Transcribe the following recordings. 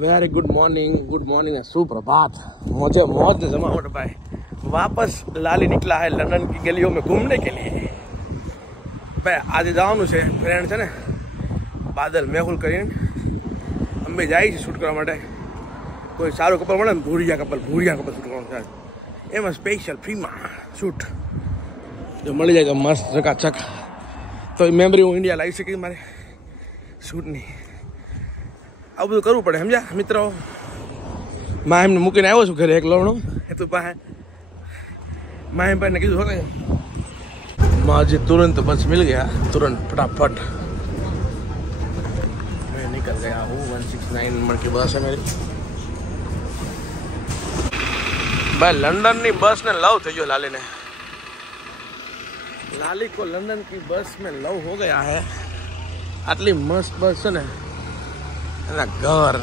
Very good morning सुप्रभात। मुझे मौज ने जमा उठ पाए। वापस लाली निकला है लंदन की गलियों में घूमने के लिए। भाई आज જવાનું છે ફ્રેન્ડ છે ને બાદલ મેહુલ કરીને અમે જાય છે શૂટ કરવા માટે। કોઈ સારું કપલ મળે ને ભૂરિયા કપલ શૂટ કરવાનું છે એમાં સ્પેશિયલ ફ્રીમાં શૂટ જો મળી જાય તો મસ્ત ચકાચક। તો એ મેમરી હું ઇન્ડિયા લાવી શકીશ મારે શૂટની। આવું બધું કરવું પડે સમજ્યા મિત્રો। માં એમને મૂકીને આવ્યો છું ઘરે એક લવણું એ તું પાસે माँ भाई ने कीधु मुझे तुरंत बस मिल गया, तुरंत फटाफट मैं निकल गया हूँ। 169 नंबर की बस है मेरी। भाई लंदन की बस ने लव थे जो लाली ने, लाली को लंदन की बस में लव हो गया है। आटली मस्त बस है ने घर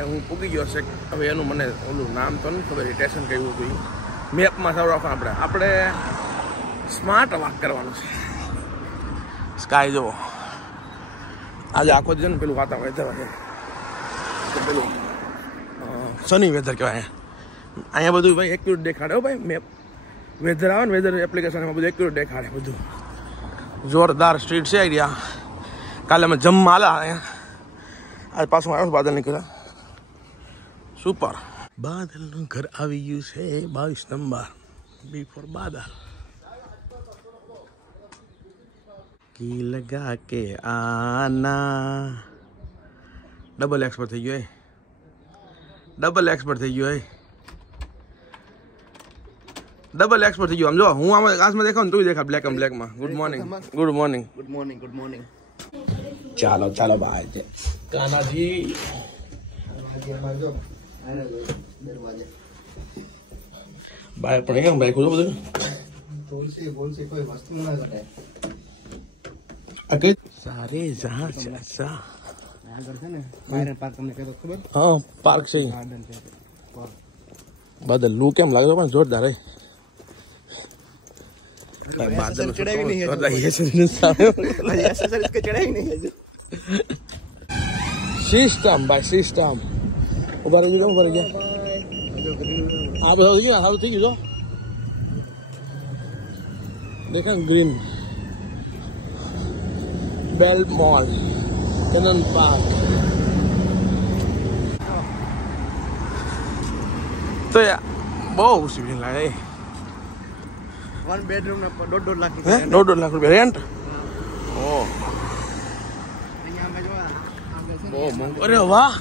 हूँ पूगी गयो से। हम एनु मने ओलू नाम तो नहीं खबर स्टेशन कहूँ कोई मैप में सारू रखवा अपने स्मार्ट वाक करवानुं छे। स्काय जो आज आखो दिन पेलू वातावरण वेधर है पेलू सनी वेधर कहवाय। अँ बधु भाई एक्यूरेट देखाड़े हो भाई मैप वेधर आवे वेधर एप्लिकेशन में बधु एक्यूरेट देखाड़े बधु जोरदार स्ट्रीट से आइडिया। काले मैं जम आला आज पास आयो बादल निकला सुपर। बादल घर आई गयु है 22 नंबर बी फॉर बादल की लगा के आना। डबल एक्सपर्ट थी गयो है, डबल एक्सपर्ट थी गयो है, डबल एक्सपर्ट थी गयो। हम जो हूँ आम आकाश में देखा तू देखा ब्लैक एंड ब्लैक में। Good morning good morning good morning good morning. चलो चलो भाई काना जी बाहर पड़ेगा भाई खोलो बदल तुलसी कोई वस्तु ना घटे अगे सारे जहां अच्छा घर છે ને બાયર પાર્ક તમને કહેતો ખબર? हां पार्क છે गार्डन છે बादल लू કેમ લાગે પણ જોરદાર હે बादल चढ़ाई नहीं है तो ये एसएसआर इसके चढ़ाई नहीं है सिस्टम बाय सिस्टम ऊपर गया आप सारू थी गयो देखा green bell mall Kanan park. तो यार बहुत खुशी भी लगे। 1 बेडरूम ना 2.5 लाख रुपया 2.5 लाख रुपया रेंट। ओ अरे वाह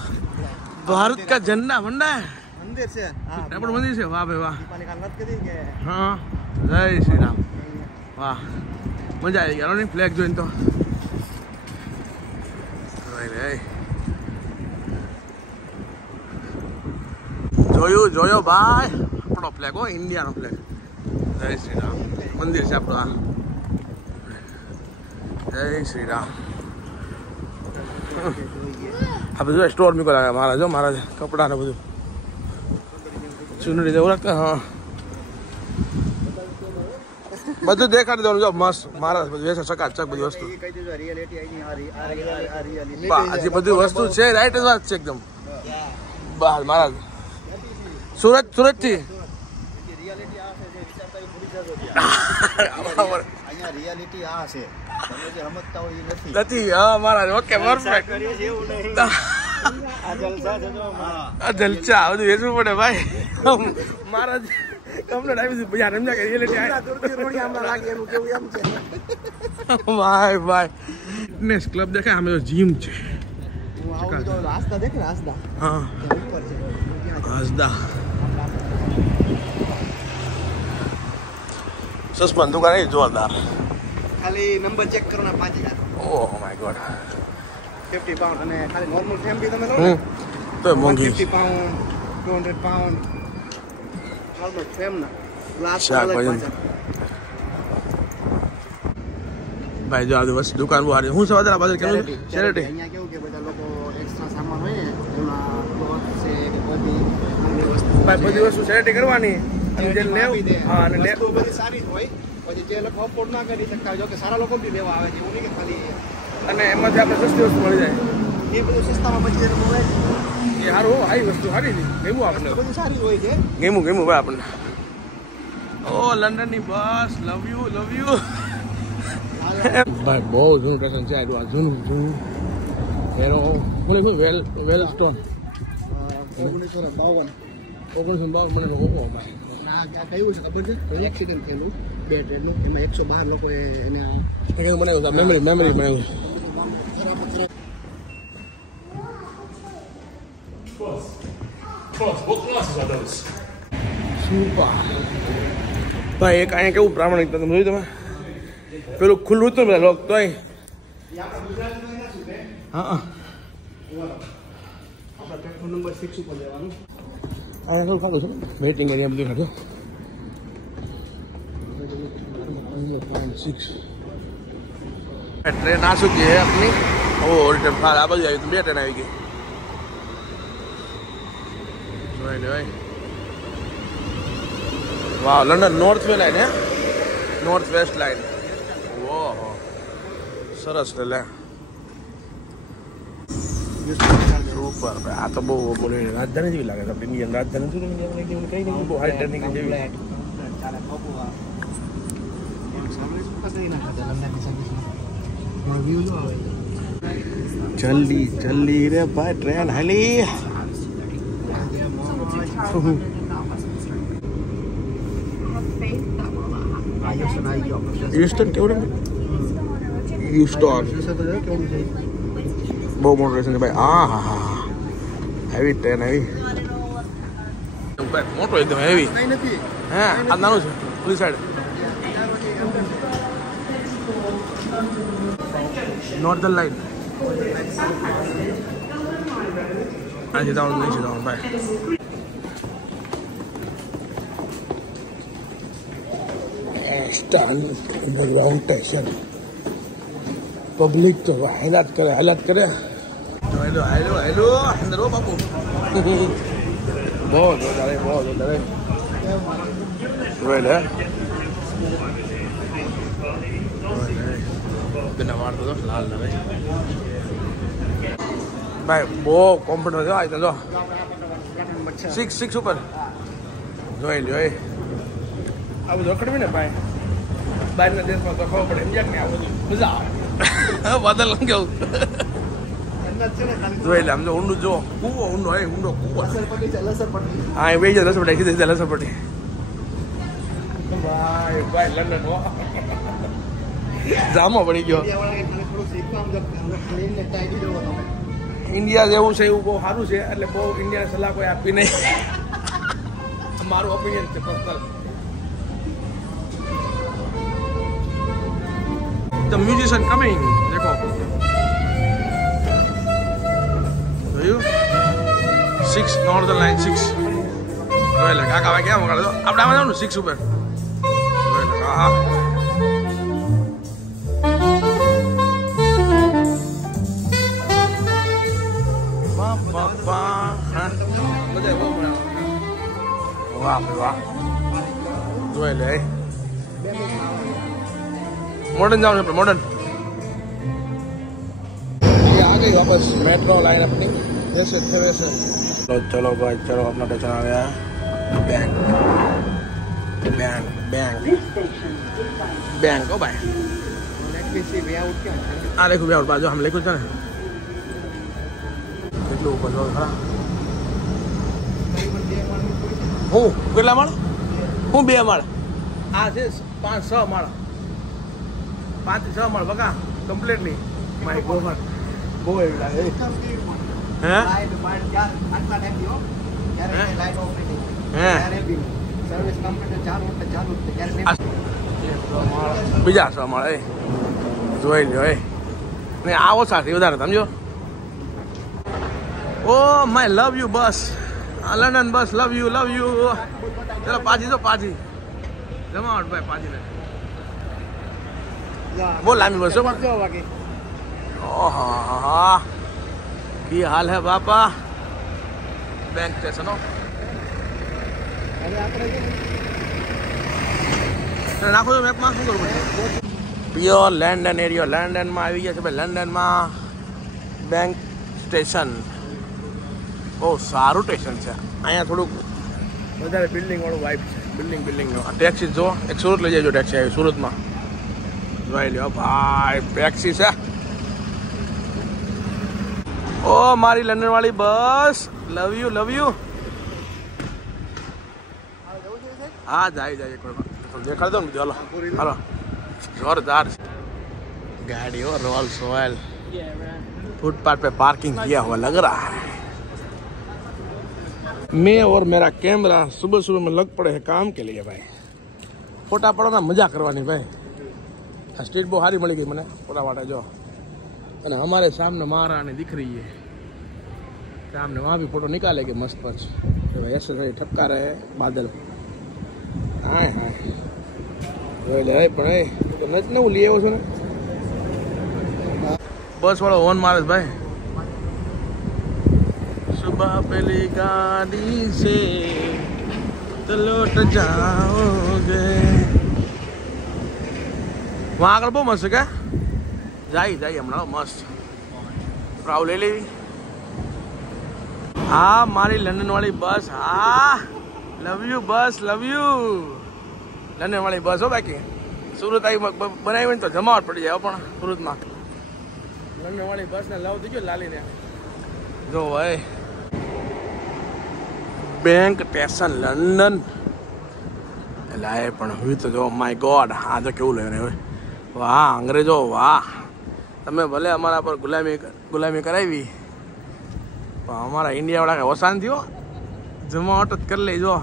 भारत का झंडा मंडा है मंदिर से मंदिर से वाह भाई वाह। हाँ जय श्री राम वाह मजा आई गया नहीं फ्लैग जोइन तो जोयो भाई अपनो फ्लैग हो इंडिया नो फ्लैग। जय श्री राम मंदिर से अपना जय श्री राम। अब जो स्टोर में लगा महाराज हो महाराज कपड़ा ने बधु चुनरी देव लगता है। हाँ बधु देखा दो जो मस्त महाराज वैसे चकाचक बधी वस्तु हजी बधी वस्तु है राइट बात है एकदम बाहर महाराज सूरत सूरत थी महाराज ओके परफेक्ट जलसा બધું વેચવું પડે ભાઈ महाराज કમ્પ્લેટ આવી છે યાર સમજા કે રિયાલિટી આ રોડી આમ લાગે એનું કેવું એમ છે ભાઈ ભાઈ ફિટનેસ ક્લબ દેખાય આમે તો જીમ છે હું આવું તો રાસ્તા દેખ રાસ્તા હા ઉપર છે રાસ્તા સસ્પેન્સ દુકાન એ જોરદાર ખાલી નંબર ચેક કરો ના 5000 ઓહ માય ગોડ 50 પાઉન્ડ અને ખાલી નોર્મલ ફેમિલી તમે લો તો મોંઘી 50 પાઉન્ડ 200 પાઉન્ડ નોર્મલ ફેમ ના ગ્લાસ ભાઈ જો આ બસ દુકાન વાળી હું સવાદરા બાજુ કેવું ચેરિટી અહીંયા કેવું કે બધા લોકો એક્સ્ટ્રા સામાન હોય ને એમાં ક્લોથ છે કે બધી વસ્તુ ભાઈ બધી વસ્તુ ચેરિટી કરવાની અને જે લેવ હા અને વસ્તુ બધી સારી હોય પછી જે લોકો અફોર્ડ ના કરી શકતા જો કે સારા લોકો બી લેવા આવે છે એવું નહીં કે ખાલી અને એમાંથી આપણે સસ્તી વસ્તુ મળી જાય એ બધું સસ્તામાં બચી જાય એ સારું આવી વસ્તુ સારી ગમ્યું આપણને બધું સારી હોય છે. ગમ્યું ભાઈ આપણને. ઓ લંડનની બસ લવ યુ ભાઈ બહુ જૂનું સ્ટેશન છે આ જૂનું એનો બોલે વેલસ્ટોન 1952 મને ઓપો ભાઈ કયું છે ખબર છે? એક્સિડન્ટ થયેલું 2 ટ્રેનનું, એમાં 112 લોકોએ એને મને મેમરી બનાવ્યું. સુપર ભાઈ એક અહીંયા કેવું પ્રામાણિકતા તમે જોયું તમે પેલું ખુલ્લું હતું ને બધા લોક તોય હા પ્લેટફોર્મ નંબર 6 ઉપર જવાનું. અહીંયા થોડું ખાતું છે વેઇટિંગ એરિયા બધું ખાતું 6 ટ્રેન આ ચૂકી છે આપની. ઓ ટ્રેન ફાર આ બાજુ આવી તો 2 ટ્રેન આવી ગઈ. વાહ લંડન નોર્થ વે લાઈન હે નોર્થ વેસ્ટ લાઈન. ઓહો સરસ લે સુપર. આ તો બહુ બોલે રાજધાની જેવી લાગે છે આપણી ઇન્ડિયન રાજધાની શું કઈ નહીં બહુ હાઈ ટેકનિક જેવી. જલ્દી જલ્દી રે ભાઈ ટ્રેન હાલી. યુસ્ટન કેવડે યુસ્ટોન બહુ મોટું સ્ટેશન છે ભાઈ. હા હા હા આવી ટ્રેન આવી મોટો એકદમ હેવી. હા આ નાનું છે ઓલી સાઈડ નોર્ધન લાઈન. આ જવાનું નહીં જવાનું ભાઈ. ગ્રાઉન્ડ સ્ટેશન પબ્લિક તો હાઈલાત કરે હેલો અંદર હો બાપુ બહુ જોરદાર જોઈ લે મારતો હતો લાલ ને ભાઈ બહુ કોમ્પ્યુટર છે આ જો 6 ઉપર જોઈ લ્યો આ બધું રખડવી ને ભાઈ બહારના દેશમાં તો ખબર પડે સમજ્યા ને આ બધું મજા આવે બદલ કેવું જોઈ લે આમ જો ઊંડું જો કૂવો ઊંડો હે ઊંડો કૂવો હા એ બે જ લસપટી સીધે લસપટી ભાઈ લંડન હો જામો પડી ગયો. ઇન્ડિયા જેવું છે એવું બહુ સારું છે એટલે બહુ ઇન્ડિયાને સલાહ કોઈ આપી નહીં. મારું ઓપિનિયન છે પર્સનલ. The musician coming. देखो જોયું 6 નોર્ધન લાઈન 6 જોઈ લે કાકા ભાઈ કેમ વગાડે આપણે આમાં જવાનું 6 ઉપર જોઈ લે હા વાહ વાહ જોઈ લે मॉडर्न जाओ मॉडर्न ये आ गई वापस मेट्रो लाइन अपनी जैसे थे वैसे. चलो भाई चलो अपना स्टेशन आ गया बैंक ओ भाई आ देखो वे आउट बाजू हम लेको जाने देख लो ऊपर जाओ खड़ा હું કેટલા માળ હું 2 માળ આ છે 5-6 માળ 5-6 માળ બકા કમ્પ્લીટલી માય ગોડ બહુ એવી લાગે હે બીજા 6 માળ જોઈ લ્યો ને આવો સાથે વધારે સમજો. Oh my love you bus લંડન બસ લવ યુ ચલો પાછી તો પાછી જમાવટ ભાઈ પાછી ને बोल लामी बस ओहो की हाल है बापा बैंक स्टेशन नाखो मैप में शू करूँ प्योर लंडन एरिया लंडन में आई गया भाई लंडन में बैंक स्टेशन બહુ સારું સ્ટેશન છે અહીંયા. થોડુંક વધારે બિલ્ડિંગ વાળું વાઇબ છે. બિલ્ડિંગનો ટેક્સી જો એક સુરત લઈ જજો. ટેક્સી આવી સુરતમાં જોઈ લ્યો ભાઈ. ટેક્સી છે. ઓ મારી લંડન વાળી બસ. Love you. હા જાય એક વાર દેખાડ દો ને બીજું. હાલો जोरदार गाड़ी हो. रोल्स रॉयल फुटपाथ पे पार्किंग किया हुआ लग रहा है. मैं और मेरा कैमरा सुबह सुबह में लग पड़े हैं काम के लिए भाई. फोटा पड़ो मजा करवानी भाई. स्ट्रीट बहुत सारी मળી ગઈ મને फोटा वाटे जो. અને हमारे सामने महारानी दिख रही है सामने. वहाँ भी फोटो निकालेंगे मस्त मस्त. ऐसे ठपका रहे हैं बादल. हाँ પણ લઈ આવ્યો છો ને. બસ વાળો ઓન મારે ભાઈ. સુબહ પેલી ગાડી સે તો લौट જાઓગે. વहाँ આગળ બહુ મસ્ત છે. જાય હમણાં મસ્ત. રાવ લઈ લેવી. હા મારી લંડન વાળી બસ. હા લવ યુ બસ. લંડન વાળી બસ હો. બાકી સુરત આવી બનાવી હોય ને તો જમાવટ પડી જાય પણ સુરતમાં. લંડન વાળી બસ ને લવ દીધો લાલીને. જો ભાઈ બેંક સ્ટેશન લંડન. એટલે એ પણ હું તો જો માય ગોડ. હા તો કેવું લઈને હવે. વાહ અંગ્રેજો વાહ. તમે ભલે અમારા પર ગુલામી કરાવી પણ અમારા ઇન્ડિયાવાળા કઈ ઓસાન થયો. જમાવટ જ કરી લેજો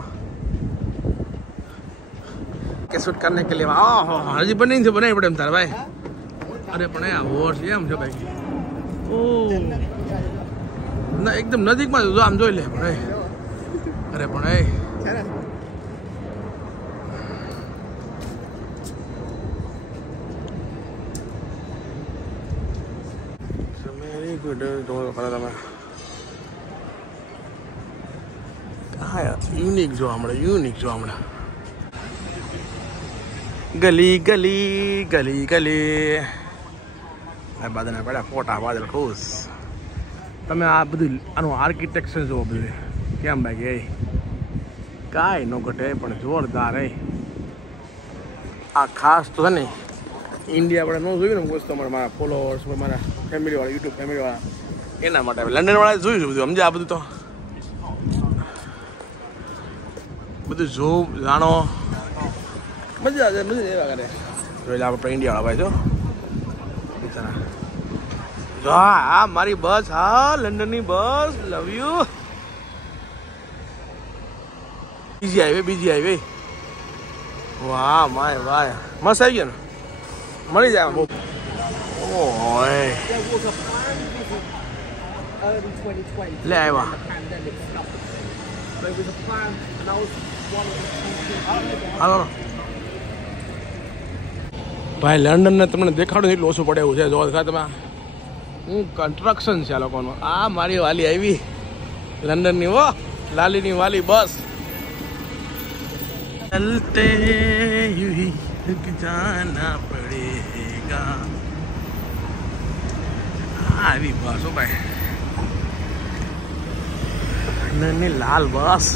के शूट करने के लिए. हजी बनी थे बनाई पड़े तार भाई. अरे पण वोट છે એમ છે ભાઈ. ઓ ના એકદમ નજીકમાં જો આમ જોઈ લે. પણ અરે પણ વેરી ગુડ. તમે હા યુનિક જોવા મળે. ગલી બાદના પડ્યા ફોટા. બાદલ ખુશ. તમે આ બધું આનું આર્કિટેક્ચર જુઓ બધું કેમ ભાઈ. કાંઈ ન ઘટે પણ જોરદાર. આ ખાસ તો છે ને ઇન્ડિયા આપણે ન જોયું ને વસ્તુ. મારા ફોલોઅર્સ મારા ફેમિલીવાળા યુટ્યુબ ફેમિલીવાળા એના માટે લંડનવાળા જોયું બધું. સમજે આ બધું તો બધું જોવું જાણો મજા આવે. એવા કરે જોઈ લે આપણે ઇન્ડિયાવાળા ભાઈ. જો હા મારી બસ. હા લંડનની બસ. Love you. બીજી આવી. વાહ માય વાહ મસ્ત આવી ગયો ને. મળી જાય બહુ. ઓય લે આવ્યા. હાલો ભાઈ લંડન ને તમને દેખાડું એટલું ઓછું પડે એવું છે. જો તમે હું કન્સ્ટ્રક્શન છે આ લોકોનું. આ મારી વાલી આવી લંડનની. ઓ લાલીની વાલી બસ. ચલતે યુ હી रुक जाना पड़ेगा. આવી બસ હો ભાઈ. નની લાલ બસ.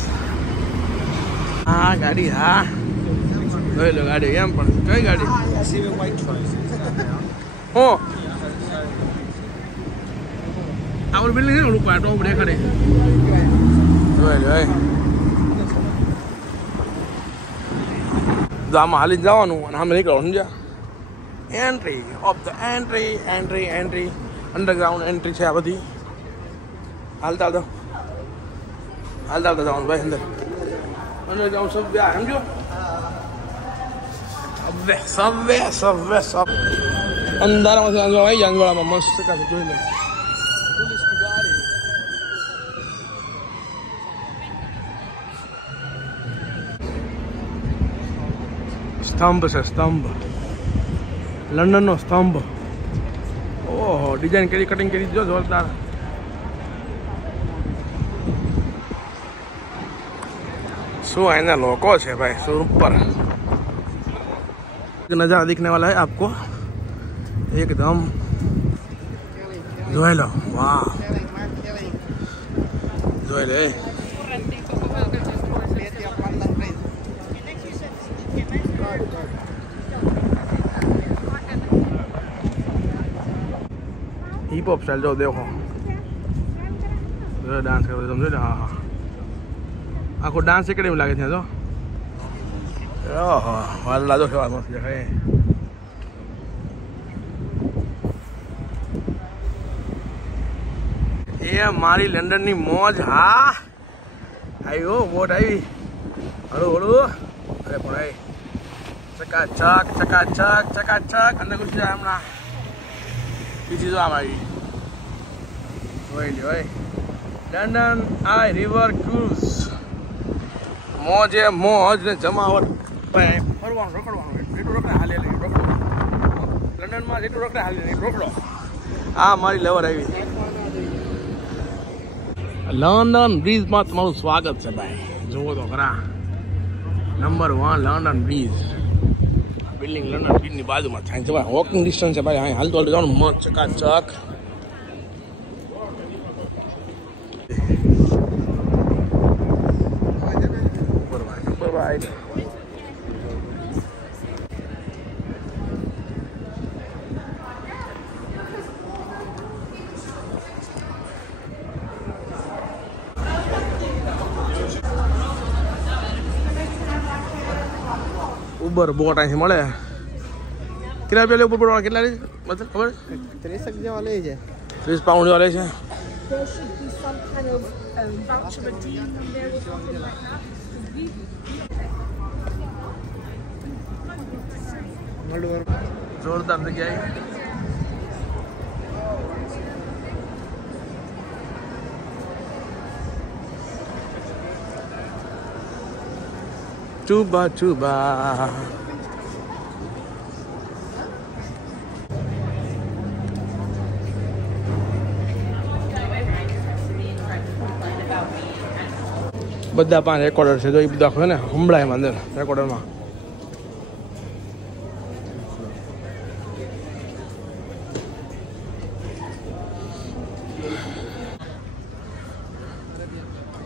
હા ગાડી. હા જોઈ લો ગાડી. એમ પણ કઈ ગાડી? હો our building is ઉપર ટોપ દેખાડે. જોઈ લો આમાં હાલી જવાનું અને સામે નીકળવાનું. સમજ્યા? Entry of the entry underground entry છે આ બધી. હાલતા જવાનું ભાઈ અંદર. અંડરગ્રાઉન્ડ સબ સમજો. સબ અંધારામાંથી આવી જાય. અંજવાળામાં મસ્ત કાંઈ જોઈ લે. પોલીસની ગાડી. સ્તંભ છે સ્તંભ. લંડનનો સ્તંભ. ઓહો ડિઝાઇન કરી કટિંગ કરી જો જોરદાર. શું એના લોકો છે ભાઈ. શું ઉપર नज़ारा दिखने वाला है आपको एकदम. જોઈ લો વાહ જોઈ લે हिप हॉप स्टाइल जो देखो डांस कर समझो हाँ हाँ आखो डांस एकेडमी लगे थे तो वाला जो खेवा मस्त है ये हमारी लंडन नी मौज हाँ आयो वोट आई हलो हलो अरे भाई चकाचक अंदर कुछ जाए हमला ये चीज़ हमारी वही लंडन आई रिवर क्रूज मौज है मौज ने जमावट फरવાનું રોકડવાનું જેટલું રોકડે હાલે લંડનમાં જેટલું રોકડે હાલે રોકડો આ મારી લેવર આવી લંડન બ્રિજમાં તમારું સ્વાગત છે ભાઈ જુઓ તો ખરા નંબર 1 લંડન બ્રિજ બિલ્ડિંગ લંડન બ્રિજની બાજુમાં થાય છે ભાઈ વોકિંગ ડિસ્ટન્સ છે ભાઈ અહીં હાલતો જવાનું મસ્ત ચકાચક ઉપર ભાઈ ઉબર બોટ અહીંથી મળે કેટલા રૂપિયા ઉપર પડવાના કેટલા મતલબ ખબર 30 જેવા લે છે 30 પાઉન્ડ જેવા લે છે There should be some kind of voucher redeem in there or something like that. જોરદાર જગ્યાએ ચુબા બધા 5 રેકોર્ડર છે તો એ બધા હોય ને હમણાં એમાં અંદર રેકોર્ડરમાં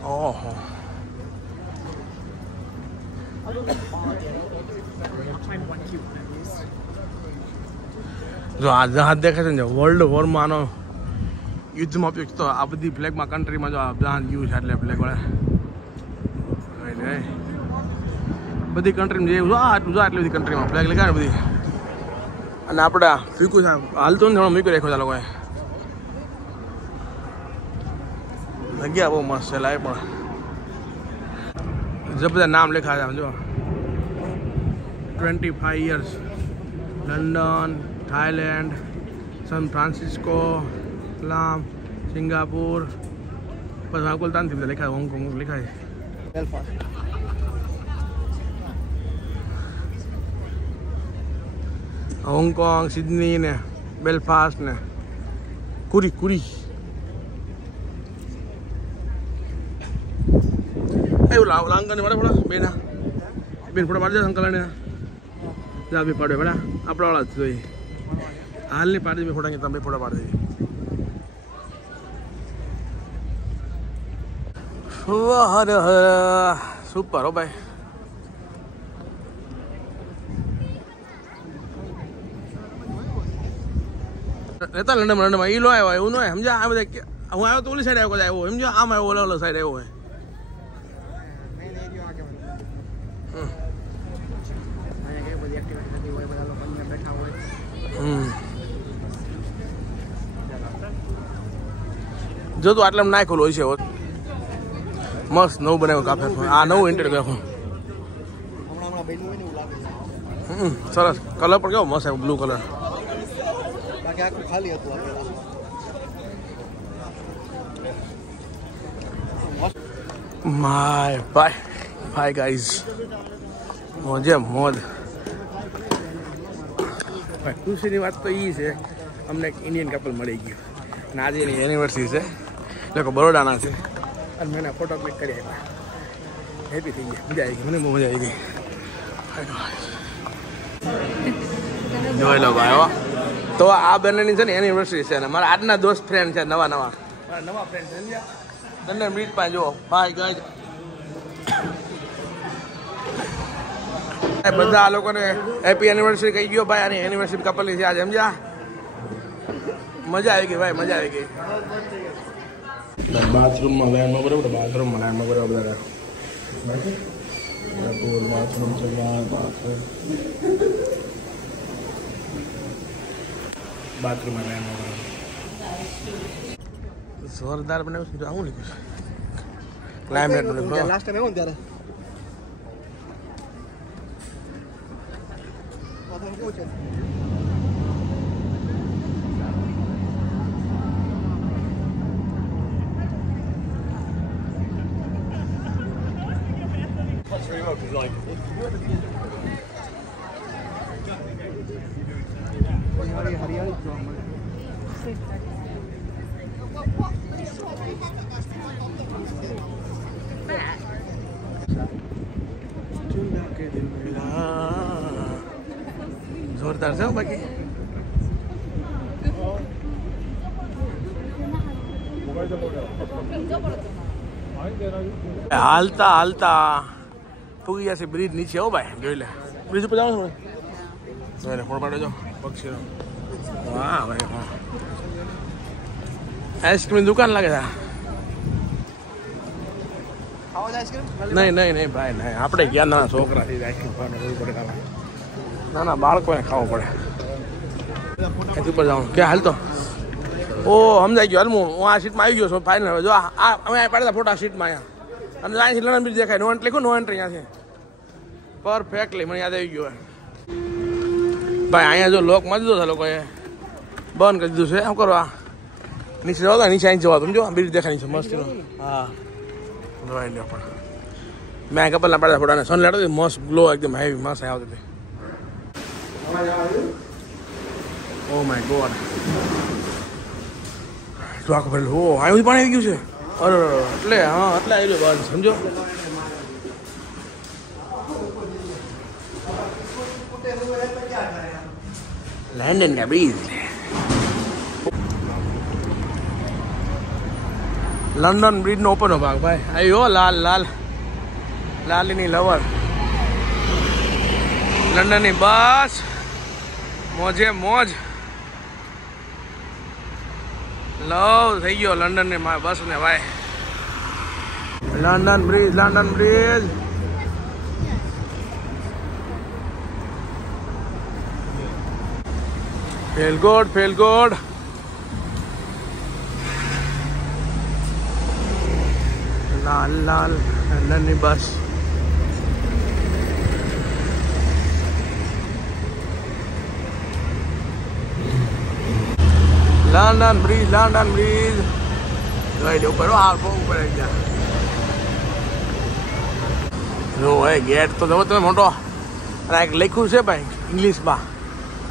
ઓહો જો આ જહાજ દેખાય છે ને વર્લ્ડ વોરમાં આનો યુદ્ધમાં ઉપયોગ તો આ બધી ફ્લેગમાં કન્ટ્રીમાં જો આ જહાજ યુઝ છે એટલે ફ્લેગ વડે બધી કન્ટ્રીમાં જે આ આટલું જો આટલી બધી કન્ટ્રીમાં ફ્લેગ લગાવે ને બધી અને આપણે ફીકું છે હાલતો ને થોડો મૂકી રાખ્યો લોકોએ જગ્યા બહુ મસ્ત છે લાય પણ જે બધા નામ લખાયા છે જો 25 years લંડન થાઈલેન્ડ સન ફ્રાન્સિસ્કો લામ સિંગાપુર બસ વાગોલતાનથી બધા લખાય હોંગકોંગ લખાય હોંગકોંગ સિડની ને બેલફાસ્ટ ને કુરી એવું લાંગા મળે થોડા બેના બેન ફોટા પાડી દે અંકલ ને જા બી પાડે બડા આપણા વાળા જ જોઈએ હાલ ની પાડી દે ફોટા તમે ફોટા પાડી દે સુપર હો ભાઈ રહેતા લંડનમાં એ લો આવ્યો એવું ન હોય સમજા આ બધા હું આવ્યો તો ઓલી સાઈડ આવ્યો આવ્યો સમજો આમ આવ્યો ઓલા સાઈડ આવ્યો હોય જો તો આટલા નાખેલું હોય છે મસ્ત નવું બનાવ્યું કાફે આ નવું ઇન્ટેરિયર રાખો સરસ કલર પણ કેવો મસ્ત આવ્યો બ્લુ કલર ખાલી હતું માય બાય ગાઈઝ મોજે મોજ ખુશીની વાત તો એ છે અમને એક ઇન્ડિયન કપલ મળી ગયું અને આજે એની એનિવર્સરી છે લોકો બરોડાના છે અને મેં ફોટો ક્લિક કરી આપ્યા હેપી થઈ ગયા મજા આવી ગઈ મને બહુ મજા આવી ગઈ જોઈ લો ભાઈ તો આ બંનેની છે ને એનિવર્સરી છે અને મારા આજના દોસ્ત ફ્રેન્ડ છે નવા મારા નવા ફ્રેન્ડ સમજ્યા લંડન બ્રિજ પાસે જો ભાઈ ગાય બધા આ લોકોને હેપી એનિવર્સરી કહી ગયો ભાઈ. આની એનિવર્સરી કપલની છે આજે, સમજ્યા? મજા આવી ગઈ ભાઈ, મજા આવી ગઈ. બાથરૂમમાં લાઈનમાં બરાબર, બાથરૂમમાં લાઈનમાં બરાબર બધા બાથરૂમ છે. બાથરૂમમાં લાઈનમાં બરાબર જોરદાર બનાવ્યું છે. આવું લીધું ક્લાઇમેટ લાસ્ટ ટાઈમ આવ્યો ને ત્યારે કેવું છે? હરિયાળી જોવા મળે. જોરદાર છે બાકી. હાલતા હાલતા પૂગી ગયા છે બ્રિજ નીચે. હો ભાઈ જોઈ લે, બ્રિજ ઉપર જાવ જોઈ લે. ફોડ પાડો જો પક્ષી. વાહ ભાઈ વાહ. આઈસ્ક્રીમ દુકાન લાગે છે. નહીં નહીં નહીં ભાઈ નહીં, આપણે ગયા નાના છોકરા થી આઈસ્ક્રીમ ખાવાનું પડે. નાના બાળકોને ખાવું પડે. એથી ઉપર જવાનું ક્યાં હાલતો? ઓ સમજાઈ ગયો. હાલ હું આ સીટમાં આવી ગયો છું ફાઇનલ. હવે જો આ અમે પાડેલા ફોટા સીટમાં અહીંયા, અને અહીંથી લંડન બ્રિજ દેખાય. નો એન્ટ્રી લખ્યું, નો એન્ટ્રી અહીંયાથી પરફેક્ટલી મને યાદ આવી ગયો ભાઈ. અહીંયા જો લોક મારી દીધો છે લોકોએ, બંધ કરી દીધું છે. શું કરવા? નીચે જવા, નીચે અહીં જવા. તમે જો બ્રિજ દેખાય છે મસ્ત. હા જોઈ લો. પણ મેં કપલના પાડેલા ફોટાને સન લાડો મસ્ત ગ્લો એકદમ હેવી મસ્ત આવતી હતી. ઓ માય ગોડ, તો આખું ભરેલું. ઓ અહીં પાણી આવી ગયું છે. અરે એટલે હા એટલે આવી ગયો બસ, સમજો. લંડન કા બ્રિજ, લંડન બ્રિજ નો ઉપરનો ભાગ ભાઈ. આવ્યો લાલ લાલ લાલીની લવર. લંડનની બસ મોજે મોજ. લવ થઈ ગયો લંડન ને બસ ને ભાઈ. London Bridge, London Bridge. Fell good, fell good. લાલ લાલ લંડનની bus. London Bridge, London Bridge. જોઈ લો ઉપર. આ બહુ ઉપર આવી ગયા. જો એ ગેટ તો જવો તમે મોટો. અને એક લખ્યું છે ભાઈ ઇંગ્લિશમાં,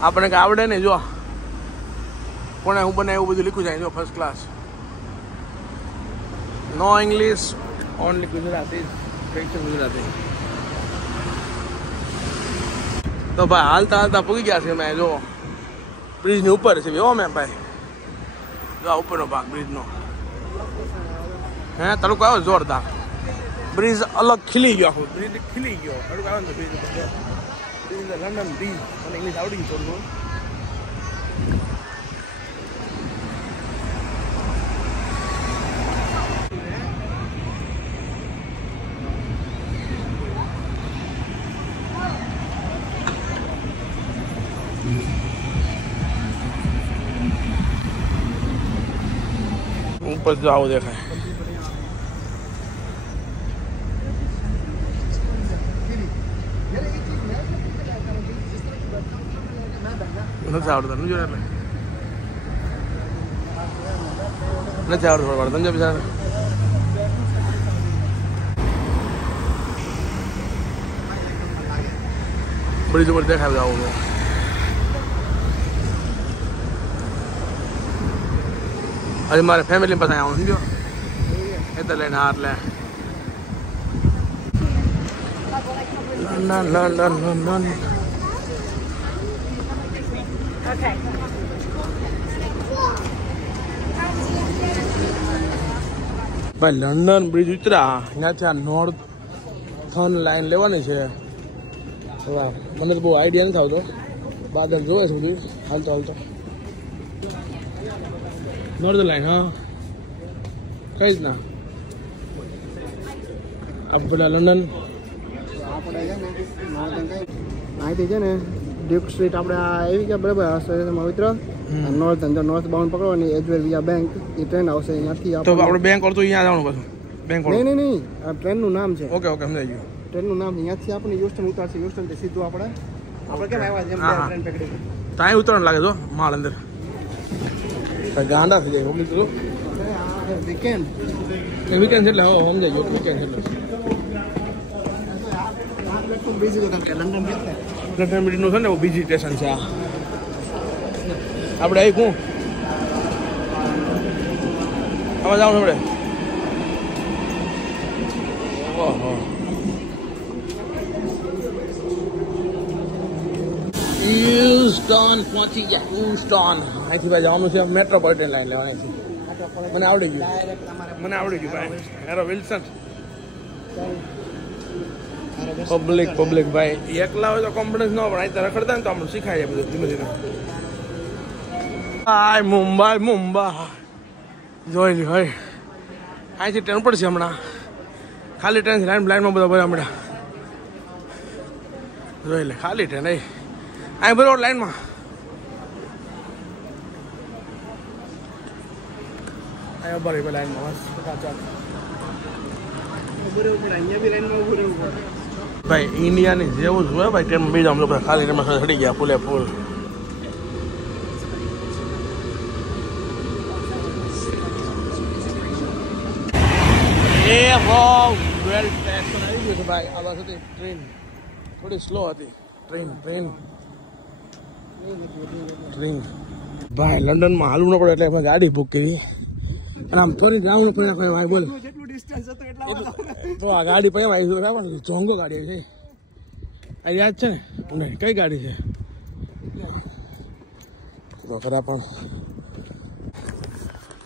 આપણે કંઈ આવડે નહીં. જો કોને હું બને એવું બધું લખ્યું છે. જો ફર્સ્ટ ક્લાસ. નો ઇંગ્લિશ, ઓનલી ગુજરાતી. ગુજરાતી. તો ભાઈ હાલતા હાલતા પૂગી ગયા છે મેં. જો બ્રિજની ઉપર છે એવો મેં ભાઈ. જો ઉપરનો ભાગ બ્રિજનો. હે તડકો આવ્યો જોરદાર. બ્રિજ અલગ ખીલી ગયો. આખું બ્રિજ ખીલી ગયો. તડકો આવ્યો ને બ્રિજ. London bridge. મને ઇંગ્લિશ આવડી ગયું થોડું. ઉપર જો આવું દેખાય. નથી આવડતું જો એટલે નથી આવડતું સમજો બિચારા. બ્રિજ ઉપર દેખાય આવું. આજે મારે ફેમિલી પાસે આવું સમજો. એ તો લઈને હાર લે. લંડન. Okay. ભાઈ લંડન બ્રિજ ઉતર્યા ત્યાંથી આ નોર્થન લાઈન લેવાની છે. મને તો બહુ આઈડિયા નથી આવતો. બાદલ જોવે છે બધું હાલતો હાલતો. નોર્થન લાઈન હા કઈ જ ના આ પેલા લંડન આપણે છે ને અહીંથી છે ને ડ્યુક સ્ટ્રીટ આપણે આવી ગયા બરાબર મિત્ર નોર્થ બાઉન્ડ પકડવાની એજવેલ વિયા બેંક એ ટ્રેન આવશે અહીંયાથી. તો આપણે બેંક ઓર તો અહીંયા જવાનું પાછું બેંક ઓર નહીં આ ટ્રેનનું નામ છે. ઓકે સમજાઈ ગયું. ટ્રેનનું નામ અહીંયાથી આપણે યુસ્ટન ઉતારશે. યુસ્ટન થી સીધું આપણે કેમ આવ્યા છે ટ્રેન પકડી ત્યાં ઉતરણ લાગે તો માલ અંદર ગાંડા થઈ જાય પબ્લિક તો વીકેન્ડ વીકેન્ડ એટલે હો સમજાઈ ગયો વીકેન્ડ એટલે બીજું કે લંડન લંડન બ્રિજનું છે ને બીજી સ્ટેશન છે આ આપણે આવી કોણ આમાં જવાનું આપણે ઓહો Houston પહોંચી ગયા. Houston અહીંથી ભાઈ જવાનું છે મેટ્રોપોલિટન લાઈન લેવાની છે. મને આવડી ગયું ભાઈ. હેરો વિલ્સન પબ્લિક ભાઈ એકલા હોય તો કોન્ફિડન્સ ન પણ અહીં રખડતા ને તો આપણે શીખાય બધું ધીમે ધીમે. હાય મુંબઈ જોઈ લી હોય અહીંથી ટ્રેન પડશે હમણાં. ખાલી ટ્રેન લાઈનમાં બધા બધા હમણાં જોઈ લે ખાલી ટ્રેન અહીં બરોબર લાઈનમાં અહીં બરાબર લાઈનમાં ભાઈ ઇન્ડિયાની જેવું જ હોય ભાઈ ટ્રેન બીજા આમ બધા ખાલી ટ્રેનમાં ચડી ગયા ફૂલે ફૂલ. એ વેલ સ્ટેશન આવી ગયું છે ભાઈ. આ બસ હતી ટ્રેન થોડી સ્લો હતી. ટ્રેન ભાઈ લંડનમાં હાલવું ન પડે એટલે અમે ગાડી બુક કરી અને આમ થોડી જવાનું પડે ભાઈ બોલ તો આ ગાડી પછી આવી જોંગો ગાડી છે આ યાદ છે ને કઈ ગાડી છે તો ખરા પણ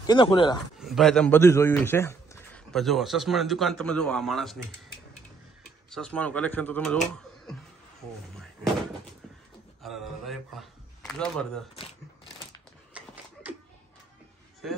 કેટલા ખુલેલા ભાઈ તમે બધું જોયું છે પણ જુઓ ચશ્માની દુકાન તમે જુઓ આ માણસની ચશ્માનું કલેક્શન તો તમે જુઓ. ઓ માય ગોડ અરે જબરદસ્ત છે.